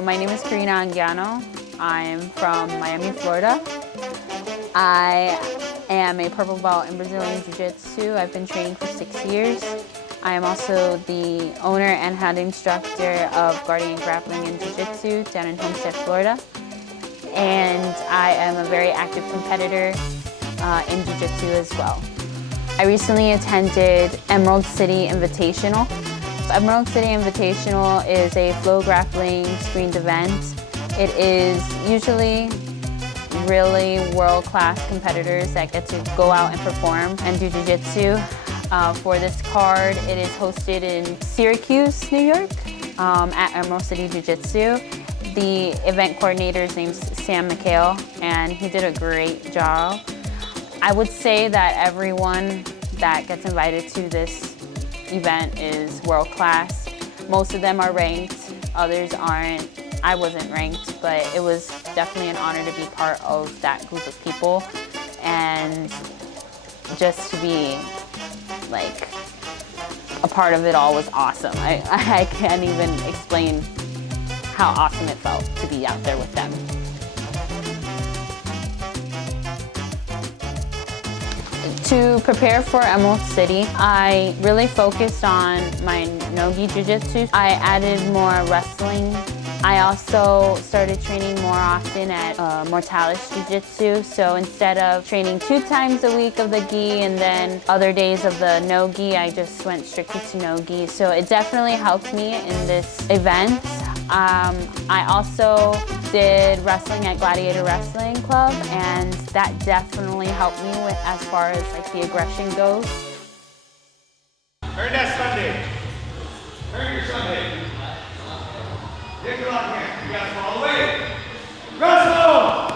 My name is Karina Anguiano. I'm from Miami, Florida. I am a purple belt in Brazilian Jiu Jitsu. I've been training for 6 years. I am also the owner and head instructor of Guardian Grappling and Jiu Jitsu down in Homestead, Florida. And I am a very active competitor in Jiu Jitsu as well. I recently attended Emerald City Invitational. Emerald City Invitational is a FloGrappling screened event. It is usually really world-class competitors that get to go out and perform and do jiu-jitsu. For this card, it is hosted in Syracuse, New York, at Emerald City Jiu Jitsu. The event coordinator's name's Sam McHale, and he did a great job. I would say that everyone that gets invited to this event is world-class. Most of them are ranked, others aren't. I wasn't ranked, but it was definitely an honor to be part of that group of people, and just to be like a part of it all was awesome. I can't even explain how awesome it felt to be out there with them. To prepare for Emerald City, I really focused on my no-gi jiu-jitsu. I added more wrestling. I also started training more often at Mortalis Jiu-Jitsu. So instead of training 2 times a week of the gi and then other days of the no-gi, I just went strictly to no-gi. So it definitely helped me in this event. I also did wrestling at Gladiator Wrestling Club, and that definitely helped me with as far as like the aggression goes. Earn that Sunday. Earn your Sunday. Get your lock hand. You guys all the way. Wrestle!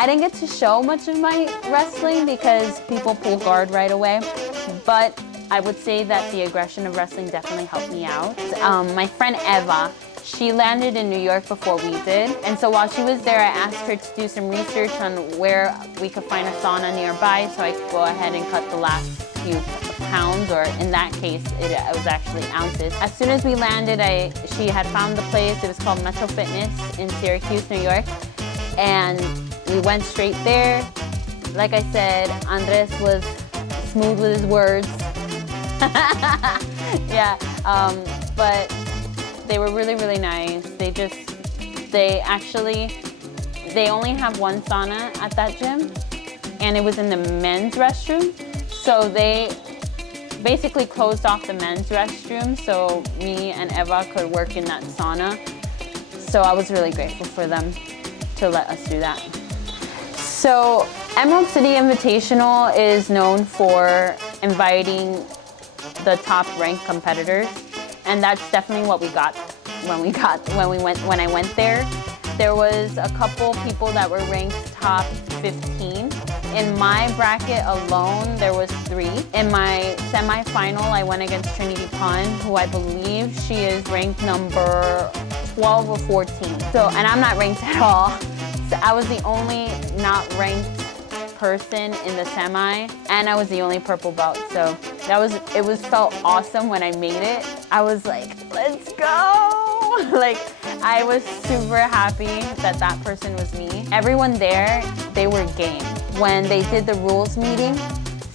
I didn't get to show much of my wrestling because people pull guard right away, but I would say that the aggression of wrestling definitely helped me out. My friend Eva, she landed in New York before we did, and so while she was there, I asked her to do some research on where we could find a sauna nearby so I could go ahead and cut the last few pounds, or in that case, it was actually ounces. As soon as we landed, she had found the place. It was called Metro Fitness in Syracuse, New York, and we went straight there. Like I said, Andres was smooth with his words. Yeah, but they were really, really nice. They only have one sauna at that gym, and it was in the men's restroom. So they basically closed off the men's restroom so me and Eva could work in that sauna. So I was really grateful for them to let us do that. So Emerald City Invitational is known for inviting the top ranked competitors, and that's definitely what we got when I went there. There was a couple people that were ranked top 15. In my bracket alone, there was 3. In my semi-final, I went against Trinity Pun, who I believe she is ranked number 12 or 14. So, and I'm not ranked at all. So I was the only not ranked person in the semi, and I was the only purple belt. So it felt awesome when I made it. I was like, let's go! Like, I was super happy that that person was me. Everyone there, they were game. When they did the rules meeting,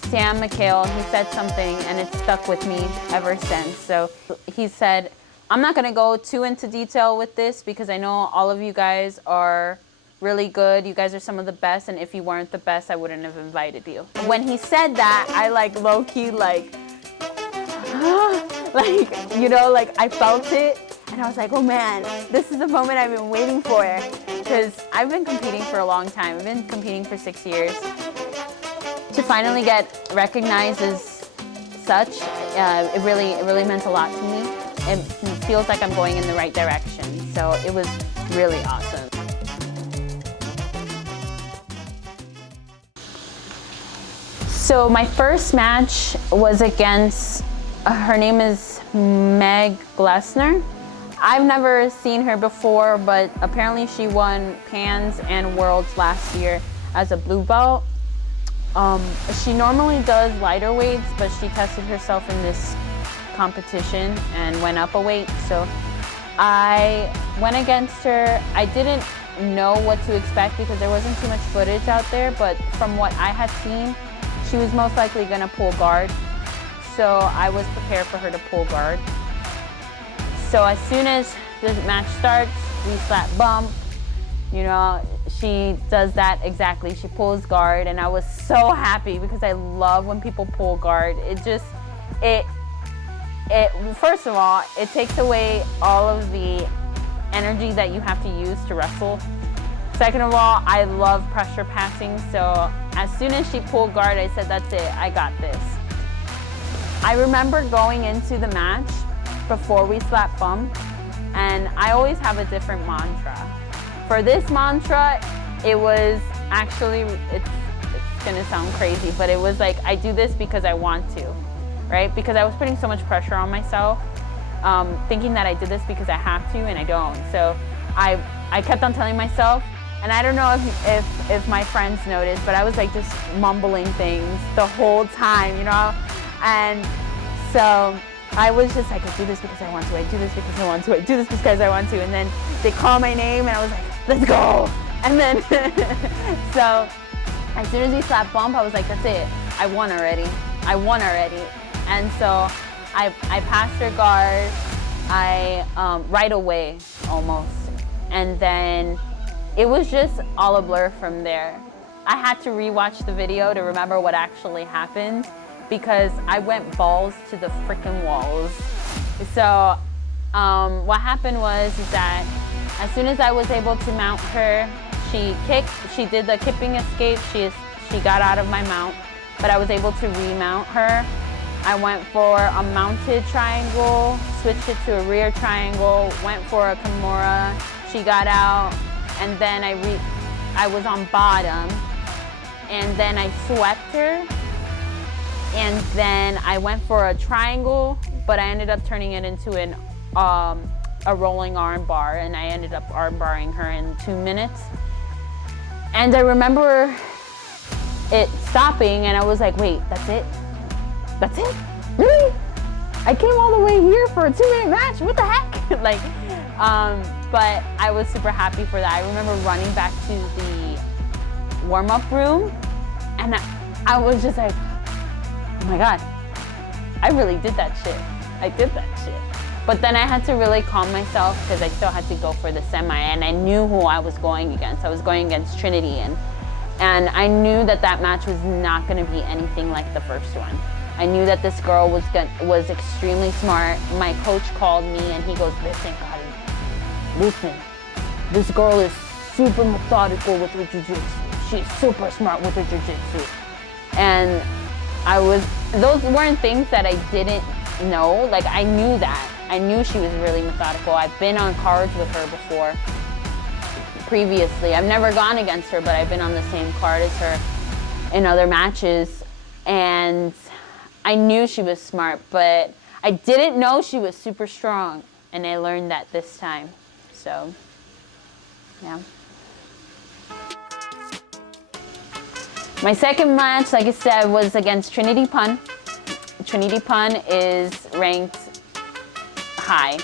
Sam McHale, he said something and it stuck with me ever since. So he said, I'm not gonna go too into detail with this because I know all of you guys are really good. You guys are some of the best, and if you weren't the best, I wouldn't have invited you. When he said that, I like low-key like, like, you know, like I felt it, and I was like, oh man, this is the moment I've been waiting for, because I've been competing for a long time. I've been competing for 6 years. To finally get recognized as such, it really meant a lot to me. It feels like I'm going in the right direction. So it was really awesome. So my first match was against, her name is Meg Glessner. I've never seen her before, but apparently she won Pans and Worlds last year as a blue belt. She normally does lighter weights, but she tested herself in this competition and went up a weight. So I went against her. I didn't know what to expect because there wasn't too much footage out there, but from what I had seen, she was most likely gonna pull guard. So I was prepared for her to pull guard. So as soon as the match starts, we slap bump. You know, she does that exactly. She pulls guard, and I was so happy because I love when people pull guard. First of all, it takes away all of the energy that you have to use to wrestle. Second of all, I love pressure passing. So as soon as she pulled guard, I said, that's it, I got this. I remember going into the match before we slap bump, and I always have a different mantra. For this mantra, it was actually, it's gonna sound crazy, but it was like, I do this because I want to, right? Because I was putting so much pressure on myself, thinking that I did this because I have to, and I don't. So I kept on telling myself, and I don't know if my friends noticed, but I was like just mumbling things the whole time, you know? And so I was just like, I do this because I want to, I do this because I want to, I do this because I want to. And then they call my name, and I was like, let's go. And then, so as soon as we slap bump, I was like, that's it, I won already. I won already. And so I passed her guard, right away, almost. And then it was just all a blur from there. I had to rewatch the video to remember what actually happened, because I went balls to the freaking walls. So what happened was that as soon as I was able to mount her, she kicked, she did the kipping escape, she got out of my mount, but I was able to remount her. I went for a mounted triangle, switched it to a rear triangle, went for a Kimura, she got out, and then I was on bottom, and then I swept her, and then I went for a triangle, but I ended up turning it into a rolling arm bar, and I ended up arm barring her in 2 minutes. And I remember it stopping, and I was like, wait, that's it? That's it? Really? I came all the way here for a 2-minute match? What the heck? Like, but I was super happy for that. I remember running back to the warm-up room, and I was just like, oh my God, I really did that shit. I did that shit. But then I had to really calm myself because I still had to go for the semi, and I knew who I was going against. I was going against Trinity, and I knew that that match was not gonna be anything like the first one. I knew that this girl was extremely smart. My coach called me and he goes, listen, Karina, listen, this girl is super methodical with her jiu-jitsu. She's super smart with her jiu-jitsu. And those weren't things that I didn't know. Like, I knew that. I knew she was really methodical. I've been on cards with her before, previously. I've never gone against her, but I've been on the same card as her in other matches. And I knew she was smart, but I didn't know she was super strong. And I learned that this time. So, yeah. My second match, like I said, was against Trinity Pun. Trinity Pun is ranked high.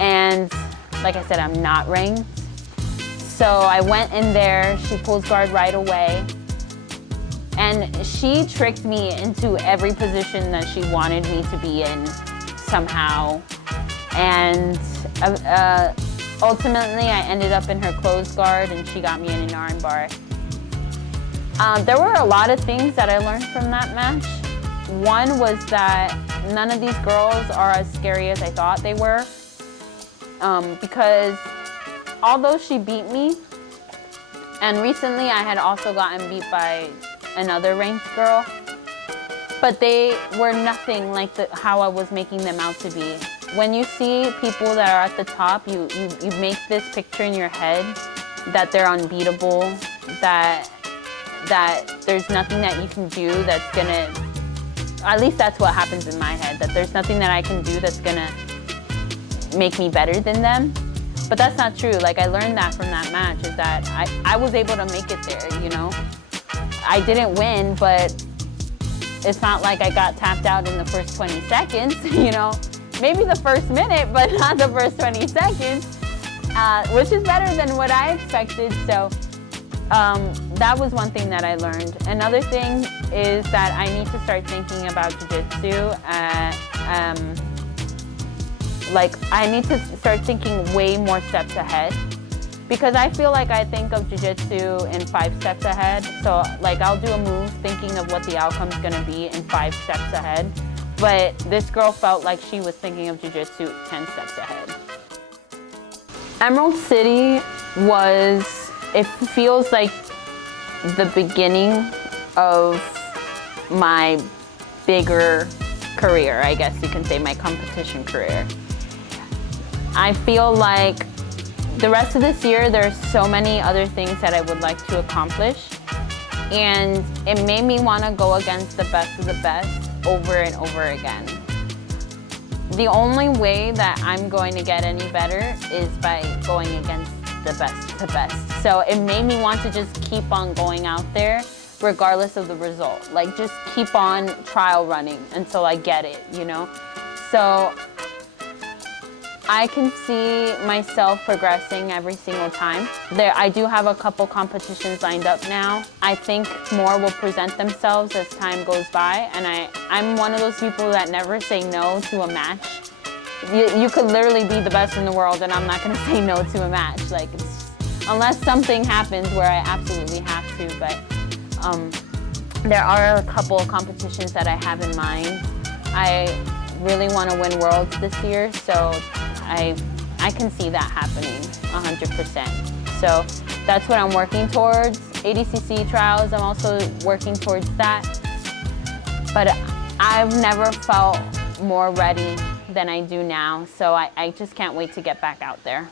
And like I said, I'm not ranked. So I went in there, she pulls guard right away. And she tricked me into every position that she wanted me to be in somehow. And ultimately, I ended up in her closed guard, and she got me in an arm bar. There were a lot of things that I learned from that match. One was that none of these girls are as scary as I thought they were. Because although she beat me, and recently I had also gotten beat by another ranked girl, but they were nothing like how I was making them out to be. when you see people that are at the top, you make this picture in your head that they're unbeatable, that there's nothing that you can do that's gonna, at least that's what happens in my head, that there's nothing that I can do that's gonna make me better than them. But that's not true. Like, I learned that from that match, is that I was able to make it there, you know? I didn't win, but it's not like I got tapped out in the first 20 seconds, you know? Maybe the first minute, but not the first 20 seconds, which is better than what I expected. So that was one thing that I learned. Another thing is that I need to start thinking about jiu-jitsu. Like, I need to start thinking way more steps ahead, because I feel like I think of jiu-jitsu in 5 steps ahead. So like, I'll do a move thinking of what the outcome's gonna be in 5 steps ahead. But this girl felt like she was thinking of jiu-jitsu 10 steps ahead. Emerald City it feels like the beginning of my bigger career, I guess you can say, my competition career. I feel like the rest of this year, there's so many other things that I would like to accomplish. And it made me want to go against the best of the best over and over again. The only way that I'm going to get any better is by going against the best of the best. So it made me want to just keep on going out there regardless of the result. Like, just keep on trial running until I get it, you know? So I can see myself progressing every single time. I do have a couple competitions lined up now. I think more will present themselves as time goes by, and I'm one of those people that never say no to a match. You could literally be the best in the world and I'm not gonna say no to a match. Like, unless something happens where I absolutely have to, but there are a couple of competitions that I have in mind. I really want to win Worlds this year, so I can see that happening 100%. So that's what I'm working towards. ADCC trials, I'm also working towards that. But I've never felt more ready than I do now, so I just can't wait to get back out there.